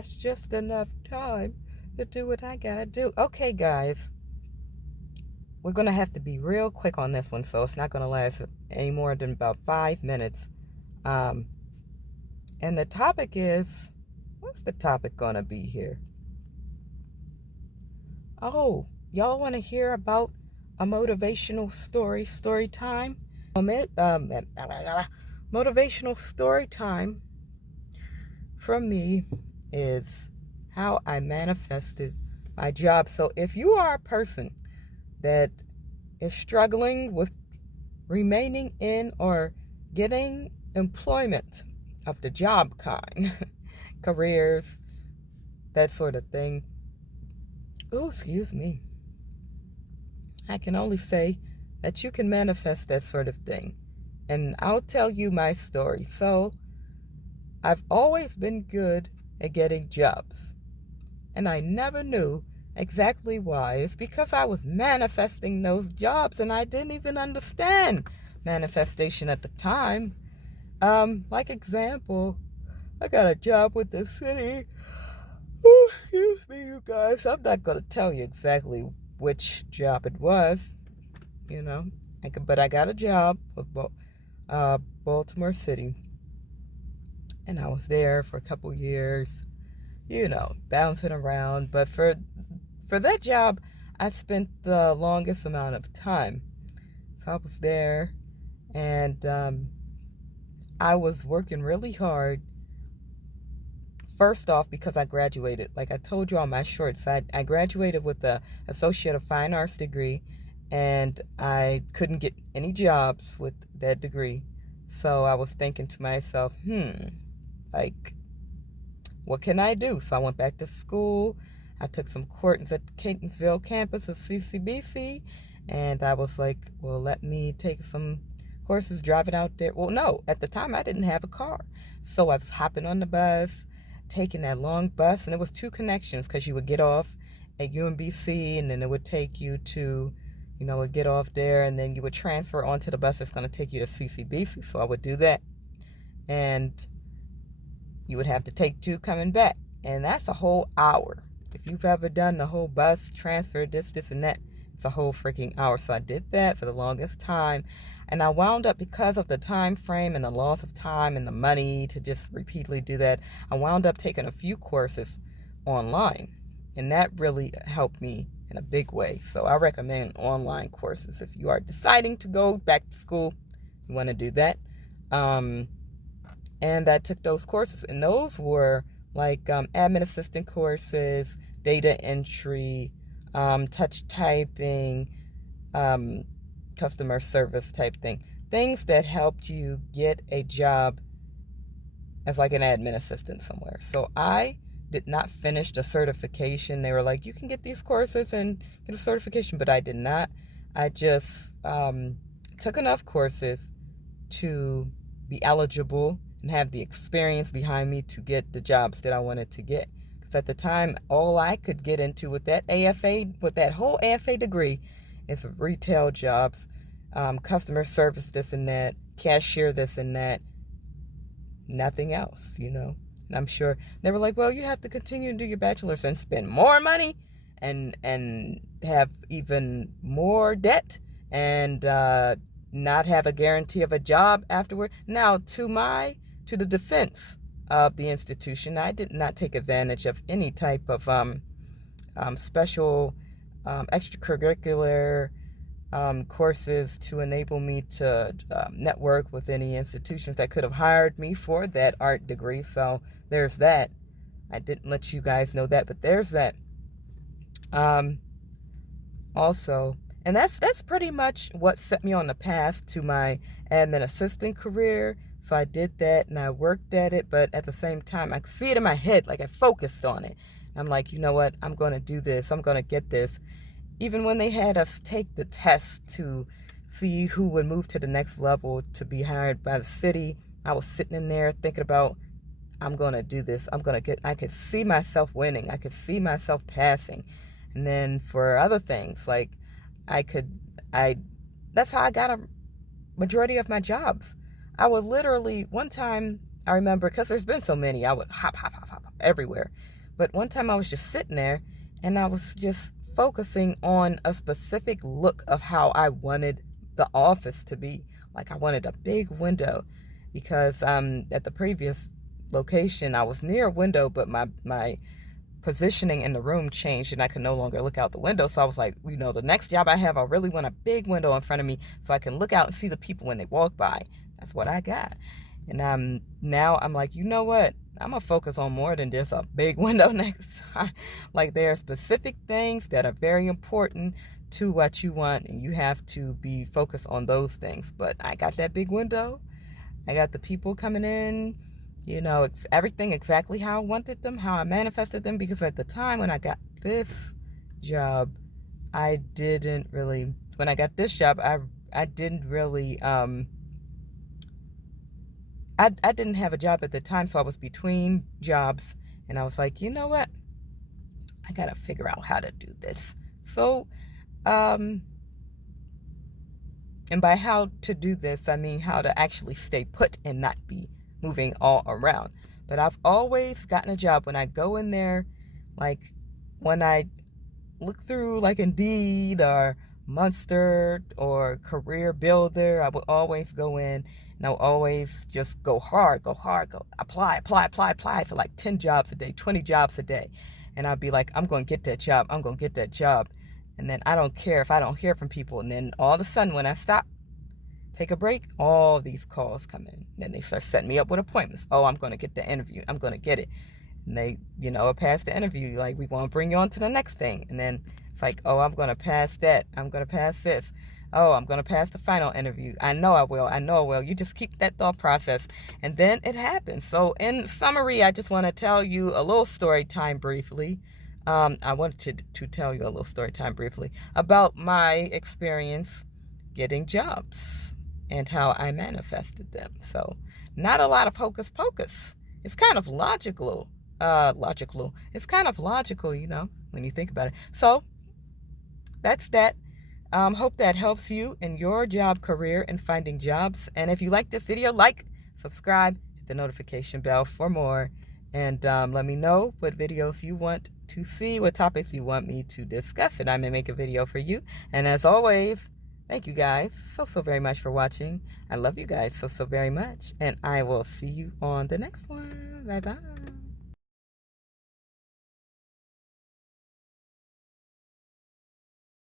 That's just enough time to do what I gotta do. Okay, guys, we're gonna have to be real quick on this one, so it's not gonna last any more than about 5 minutes. Um, and the topic is, what's the topic gonna be here? Oh, y'all want to hear about a motivational story time? Motivational story time from me is how I manifested my job. So if you are a person that is struggling with remaining in or getting employment of the job kind, careers, that sort of thing, oh, excuse me, I can only say that you can manifest that sort of thing. And I'll tell you my story. So, I've always been good at getting jobs. And I never knew exactly why. It's because I was manifesting those jobs and I didn't even understand manifestation at the time. Like example, I got a job with the city. Oh, excuse me, you guys. I'm not going to tell you exactly which job it was, you know. But I got a job with Baltimore City. And I was there for a couple years, bouncing around. But for that job, I spent the longest amount of time. So I was there, and I was working really hard. First off, because I graduated. Like I told you on my short side, I graduated with the Associate of Fine Arts degree, and I couldn't get any jobs with that degree. So I was thinking to myself, like, what can I do? So I went back to school. I took some courses at the Catonsville campus of CCBC, and I was like, well, let me take some courses driving out there. Well, no, at the time I didn't have a car. So I was hopping on the bus, taking that long bus, and it was two connections because you would get off at UMBC, and then it would take you to, would get off there, and then you would transfer onto the bus that's going to take you to CCBC. So I would do that. And you would have to take two coming back. And that's a whole hour. If you've ever done the whole bus transfer, this, and that, it's a whole freaking hour. So I did that for the longest time. And I wound up, because of the time frame and the loss of time and the money to just repeatedly do that, I wound up taking a few courses online. And that really helped me in a big way. So I recommend online courses. If you are deciding to go back to school, you want to do that. And I took those courses, and those were like admin assistant courses, data entry, touch typing, customer service type thing. Things that helped you get a job as like an admin assistant somewhere. So I did not finish the certification. They were like, you can get these courses and get a certification, but I did not. I just took enough courses to be eligible and have the experience behind me to get the jobs that I wanted to get. Because at the time, all I could get into with that whole AFA degree, is retail jobs, customer service, this and that, cashier, this and that, nothing else, And I'm sure they were like, well, you have to continue to do your bachelor's and spend more money and have even more debt and not have a guarantee of a job afterward. Now, to the defense of the institution, I did not take advantage of any type of special extracurricular courses to enable me to network with any institutions that could have hired me for that art degree. So there's that. I didn't let you guys know that, but there's that. Also, and that's pretty much what set me on the path to my admin assistant career. So I did that and I worked at it, but at the same time, I could see it in my head, like I focused on it. I'm like, you know what? I'm going to do this. I'm going to get this. Even when they had us take the test to see who would move to the next level to be hired by the city, I was sitting in there thinking about, I'm going to do this. I could see myself winning. I could see myself passing. And then for other things, like that's how I got a majority of my jobs. I would literally, one time, I remember, because there's been so many, I would hop, everywhere. But one time I was just sitting there and I was just focusing on a specific look of how I wanted the office to be. Like I wanted a big window because at the previous location I was near a window, but my positioning in the room changed and I could no longer look out the window. So I was like, the next job I have, I really want a big window in front of me so I can look out and see the people when they walk by. That's what I got. And now I'm like, you know what? I'm going to focus on more than just a big window next time. Like there are specific things that are very important to what you want, and you have to be focused on those things. But I got that big window. I got the people coming in. It's everything exactly how I wanted them, how I manifested them, because at the time when I got this job, I didn't really I didn't have a job at the time, so I was between jobs, and I was like, you know what? I got to figure out how to do this. So, and by how to do this, I mean how to actually stay put and not be moving all around. But I've always gotten a job when I go in there, like when I look through like Indeed or Monster or Career Builder, I would always go in and I would always just go hard, apply for like 10 jobs a day, 20 jobs a day. And I'd be like, I'm going to get that job. And then I don't care if I don't hear from people. And then all of a sudden when I stop, take a break, all these calls come in. And then they start setting me up with appointments. Oh, I'm going to get the interview. I'm going to get it. And they, pass the interview. Like, we want to bring you on to the next thing. And then it's like, oh, I'm going to pass that. I'm going to pass this. Oh, I'm going to pass the final interview. I know I will. You just keep that thought process. And then it happens. So in summary, I just want to tell you a little story time briefly. I wanted to tell you a little story time briefly about my experience getting jobs and how I manifested them. So not a lot of hocus pocus. It's kind of logical. It's kind of logical, when you think about it. So that's that. Hope that helps you in your job career and finding jobs. And if you like this video, like, subscribe, hit the notification bell for more. And let me know what videos you want to see, what topics you want me to discuss, and I may make a video for you. And as always, thank you guys so very much for watching. I love you guys so very much. And I will see you on the next one. Bye-bye.